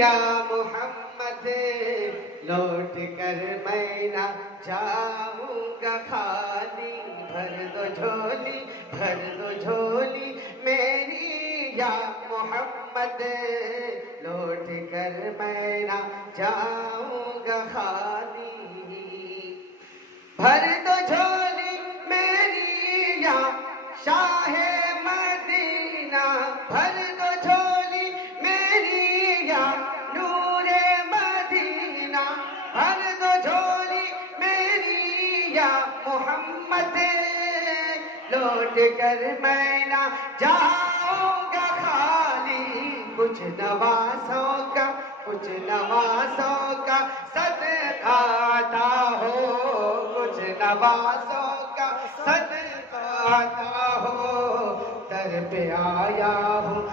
یا محمد لوٹ کر میں نہ جاؤں گا خالی، بھر دو جھولی میری یا محمد لوٹ کر میں نہ جاؤں گا خالی، بھر دو جھولی میری یا شاہ مدینہ، بھر دو جھولی میری یا نور مدینہ، بھر دو جھولی میری یا محمد لوٹ کر میں نہ جاؤں گا خالی، کچھ نوازوں کا صدقہ عطا ہو، کچھ نوازوں کا صدقہ عطا ہو، در پہ آیا ہوں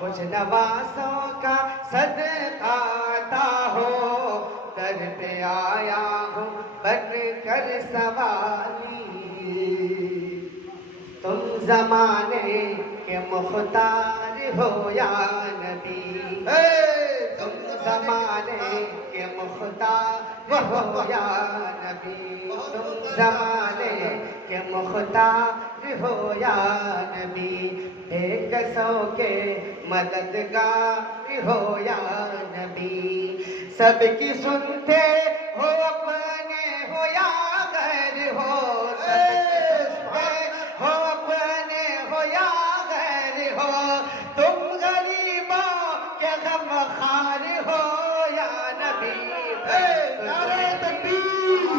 کچھ نوازوں کا صدقہ عطا ہو، در پہ آیا ہوں بن کر سوالی، تم زمانے کے مختار ہو یا نبی، تم زمانے کے مختار ہو یا نبی، تم زمانے کے مختار ہو یا نبی، بے کسوں کے مددگار ہو یا نبی، سب کی سنتے ہو اپنے ہو یا غیر ہو، ہو اپنے ہو یا غیر ہو، تم غریبوں کے غم خوار ہو یا نبی، نعرہ تکبیر،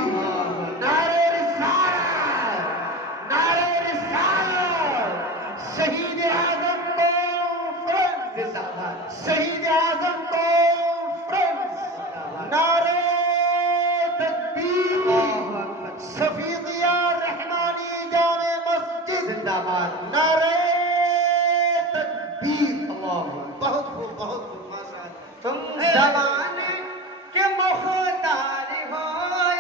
نعرہ رسالت، نعرہ رسالت، شہید اعظم کانفرنس، شہید اعظم کانفرنس، نعرہ تکبیر، شفیقیہ رحمانی جامع مسجد زندہ باد، نعرہ تکبیر، بہت خوب ماشاء اللہ، تم زمانے کے مختار ہو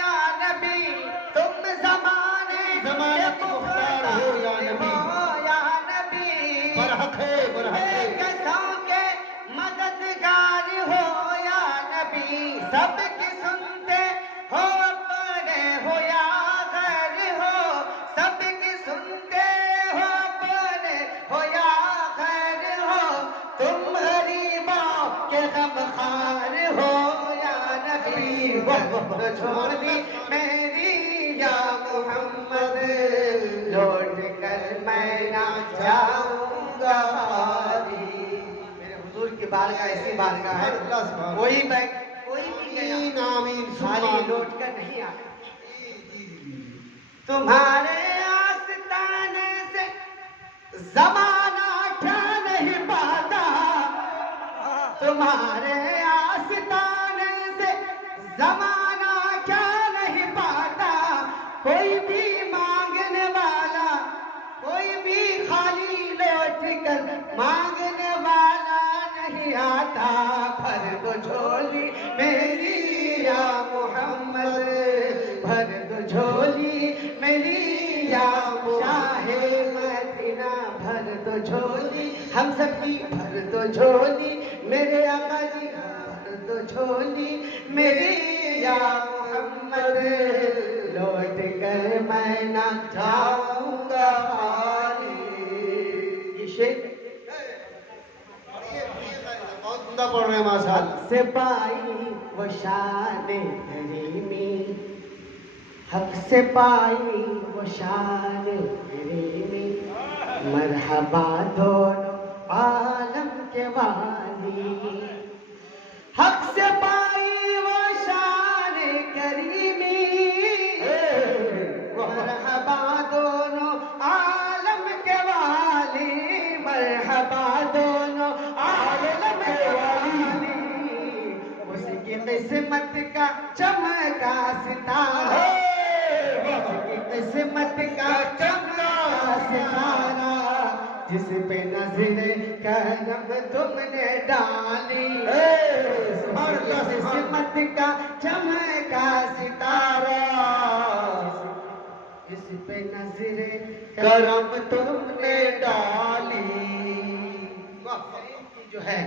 یا نبی، تم زمانے کے مختار ہو یا نبی، برحق ہے کسوں کے مددگار ہو یا نبی، سب کی سنتے ہو اپنے ہو یا غیر ہو، سب کی سنتے ہو اپنے ہو یا غیر ہو، تم غریبوں کے غم خوار ہو یا نبی، چھوڑ دی میری یا محمد لوٹ کر میں نہ جاؤں گا خالی، میرے حضور کی بارگاہ ایسی بارگاہ ہے کوئی بھی گیا خالی لوٹ کر نہیں آیا، تمہارے آستانے سے زمانہ کیا نہیں پاتا، تمہارے آستانے سے زمانہ کیا نہیں پاتا، کوئی بھی مانگنے والا، کوئی بھی خالی لوٹ کر مانگنے والا نہیں آتا، بھر دو جھولی میری یا محمد، بھر دو جھولی میری یا شاہ مدینہ، بھر دو جھولی ہم سب کی، بھر دو جھولی میرے آقا جی، بھر دو جھولی میری یا محمد لوٹ کر میں نہ جاؤں گا خالی، یہ شعر بہت عمدہ پڑھ رہے ہیں ماشاء اللہ، سے پائی وہ شان کریمی، حق سے پائی وہ شان کریمی، مرحبا دونوں عالم کے والی، حق سے پائی وہ شان کریمی، مرحبا دونوں عالم کے والی، مرحبا دونوں عالم کے والی، اس کی قسمت کا چمکا ستارہ، اس کی قسمت کا چمکا ستارہ، جس پہ نظر کرم تم نے ڈالی، قسمت کا چمکا ستارہ، جس پہ نظر کرم تم نے ڈالی، ہے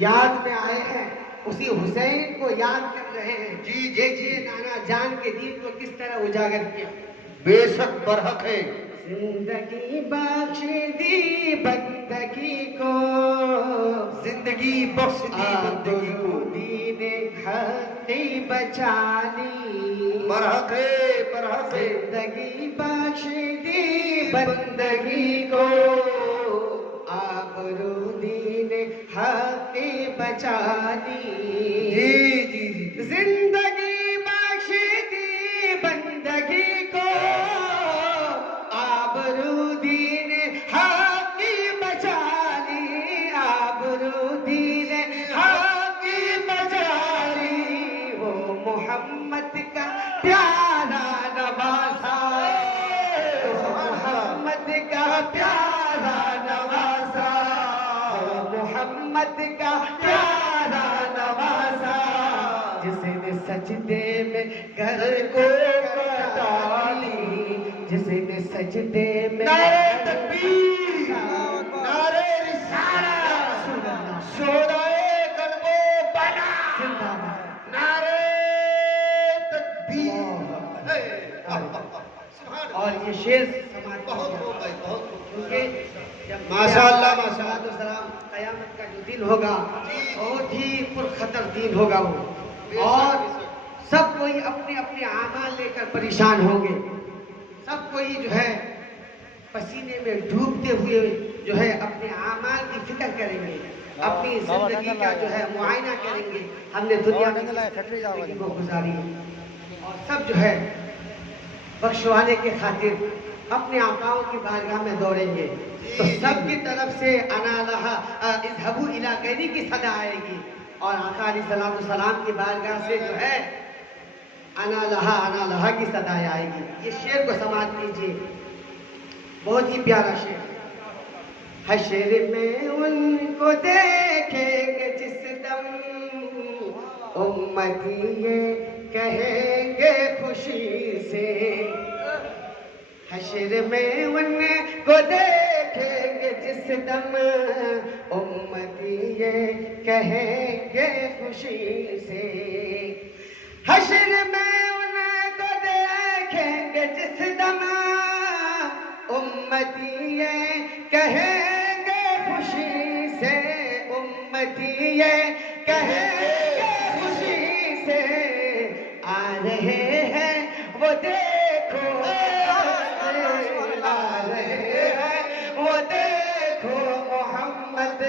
یاد میں آئے ہیں، اسی حسین کو یاد کر رہے ہیں. جی دیکھیے نانا جان کے دین کو کس طرح اجاگر کیا. بے شک برحق ہے. زندگی بخش دی بندگی کو، زندگی بخش دی بندگی کو، دین حقی بچا لی. برحق ہے، برحق ہے. زندگی بخش دی بندگی کو، آبرو دین حقی بچا لی. جی جی جی. زندگی بخش دی بندگی کو، آبرو دین حقی بچا لی. آبرو دین حقی بچا لی. وہ محمد کا پیارا نواسا، محمد کا پیارا نواسا، محمد کا پیارا نواسا، جس نے سجدے میں گھر کو کٹا لی. جس نے سجدے میں نعرہ تکبیر، نعرہ رسالت، شہدائے قلب و بنا، نعرہ تکبیر. اور یہ شعر سماج بہت خوب بھائی، بہت خوب. کیونکہ جب ماشاء اللہ، ماشاء اللہ. السلام قیامت کا جو دن ہوگا جی. بہت ہی پرخطر دن ہوگا وہ، اور سب کوئی اپنے اپنے اعمال لے کر پریشان ہوں گے. سب کوئی جو ہے پسینے میں ڈوبتے ہوئے جو ہے اپنے اعمال کی فکر کریں گے، اپنی زندگی کا جو ہے معائنہ کریں گے. ہم نے دنیا میں زندگی کو گزاری، اور سب جو ہے بخشوانے کے خاطر اپنے آقاؤں کی بارگاہ میں دوڑیں گے. تو سب کی طرف سے انا لہا اذهبوا الی غیری کی صدا آئے گی، اور آقا علیہ السلام کی بارگاہ سے جو ہے انا لہا کی صدا آئے گی. یہ شعر کو سماعت کیجیے، بہت ہی پیارا شعر. حشر میں ان کو دیکھیں گے جس دم، امتی یہ کہیں گے خوشی سے. حشر میں ان کو دیکھیں گے جس دم، امتی یہ کہیں گے خوشی سے. حشر میں ان کو دیکھیں گے جس دم، امتی یہ کہیں گے خوشی سے. امتی یہ کہیں گے خوشی سے. آ رہے ہیں وہ دیکھو، آ رہے ہیں وہ دیکھو محمد،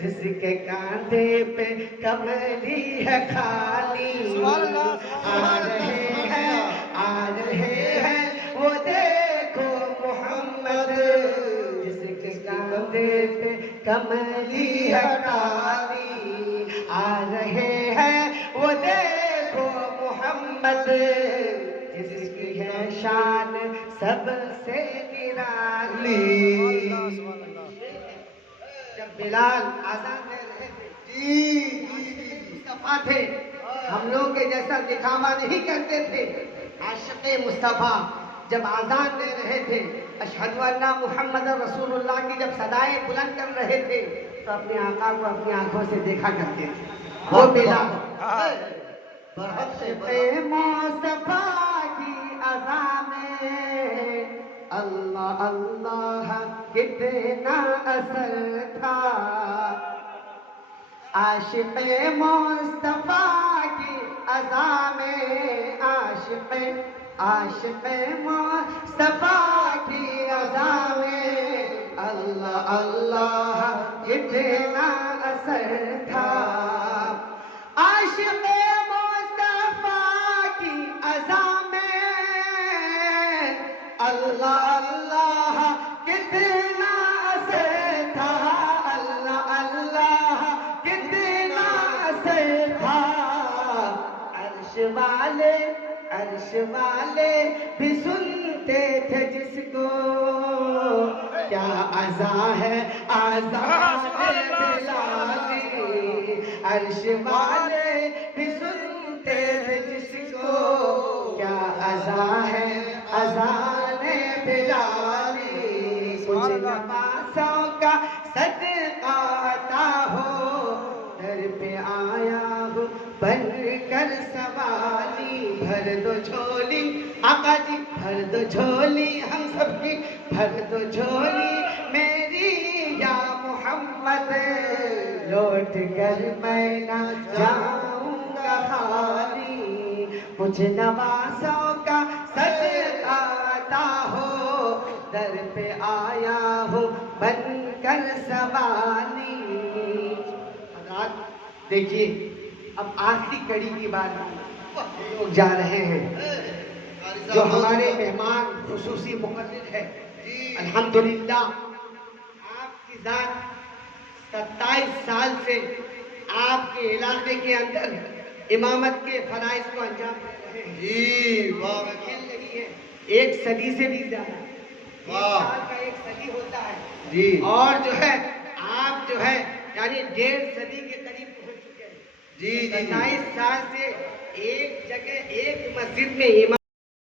جس کے کاندھے پہ کملی ہے خالی. آ رہے ہیں وہ دیکھو محمد، جس کے کاندھے پہ کملی ہے خالی. آ رہے ہیں وہ دیکھو محمد، جس کی ہے شان سب سے نرالی. جب بلال آزان دے رہے تھے، مصطفیٰ تھے، ہم لوگ کے جیسا دکھاوا نہیں کرتے تھے. عاشق مصطفیٰ جب آزان دے رہے تھے، اشہد ان محمد رسول اللہ کی جب صدائیں بلند کر رہے تھے، تو اپنے آقا کو اپنی آنکھوں سے دیکھا کرتے تھے. وہ بلال مصطفیٰ کی اذان میں اللہ اللہ کتنا اثر تھا. عاشق مصطفیٰ کی اذان میں، عاشق مصطفیٰ کی اذان میں اللہ اللہ کتنا اثر تھا. عاشق مصطفیٰ کی اذان میں اللہ اللہ کتنا اثر تھا. اللہ اللہ کتنا اثر تھا. عرش والے بھی سنتے تھے جس کو، کیا عزا ہے آزان بلالی. عرش والے بھی سنتے تھے جس کو، کیا عزا ہے اذان بلالی. کچھ نوازوں کا صدقہ عطا ہو جھولی ہم سب کی بھر دو جھولی میری یا محمد لوٹ کر میں نہ جاؤں گا خالی مجھ نوازوں کا صدقہ عطا ہو در پہ آیا ہوں بن کر سوالی حضرات دیکھیے اب آخری کڑی کی بات لوگ جا رہے ہیں جو ہمارے مہمان خصوصی مقرر ہے الحمدللہ آپ کی ذات 27 سال سے آپ کے علاقے کے اندر امامت کے فرائض کو انجام دے رہے ہیں جی واہ کھیل رہی ہے ایک صدی سے بھی زیادہ 20 سال کا ایک صدی ہوتا ہے جی اور جو ہے آپ جو ہے یعنی 1.5 صدی کے قریب پہنچ چکے ہیں جی 27 سال سے ایک جگہ ایک مسجد میں امام